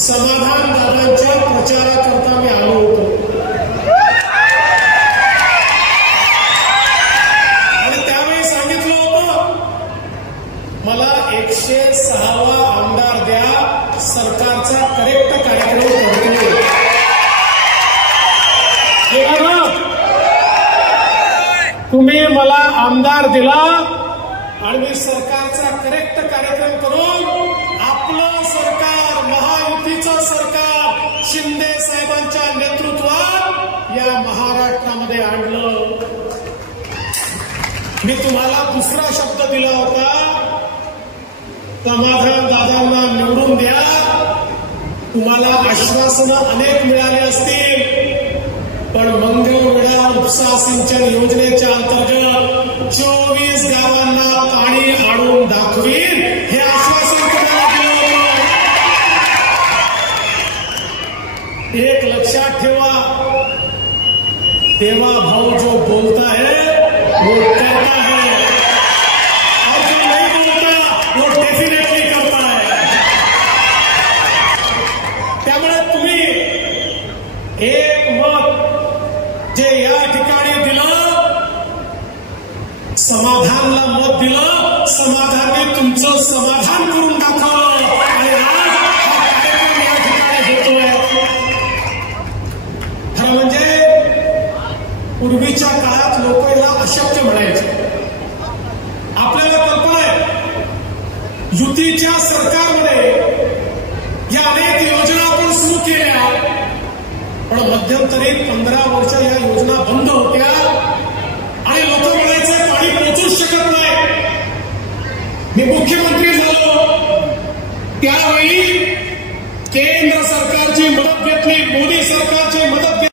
समाधान दादांच्या प्रचाराकरता मी आलो होतो आणि त्यावेळी सांगितलं होतं मला 106वा आमदार द्या, सरकारचा करेक्ट कार्यक्रम करतो. तुम्ही मला आमदार दिला आणि मी सरकारचा करेक्ट कार्यक्रम करून आपलं सरकार, महायुतीचं सरकार शिंदे साहेबांच्या नेतृत्वात या महाराष्ट्रामध्ये आणलं. मी तुम्हाला दुसरा शब्द दिला होता, समाधान दादांना निवडून द्या. तुम्हाला आश्वासनं अनेक मिळाली असतील, पण मंगळवेढा उपसा सिंचन योजनेच्या अंतर्गत 24 गावांना पाणी आणून दाखवीन हे आश्वासन तुम्हाला दिलं होतं. एक लक्षात ठेवा, देवा भाऊ जो बोलता है वो करता है और जो नहीं बोलता वो डेफिनेटली करता है. त्यामुळे तुम्ही एक मत जे या ठिकाणी दिलं, समाधानला मत दिलं, समाधानने तुमचं समाधान करून दाखवलं आणि आज हा कार्यक्रम या ठिकाणी होतोय. खरं म्हणजे पूर्वीच्या काळात लोक याला अशक्य म्हणायचे. आपल्याला कल्पना आहे, युतीच्या सरकारमध्ये या अनेक योजना आपण सुरू केल्या, पण मध्यंतरी 15 वर्ष या योजना बंद होत्या आणि लोक म्हणायचे पाणी पोचूच शकत नाही. मी मुख्यमंत्री झालो त्यावेळी केंद्र सरकारची मदत घेतली.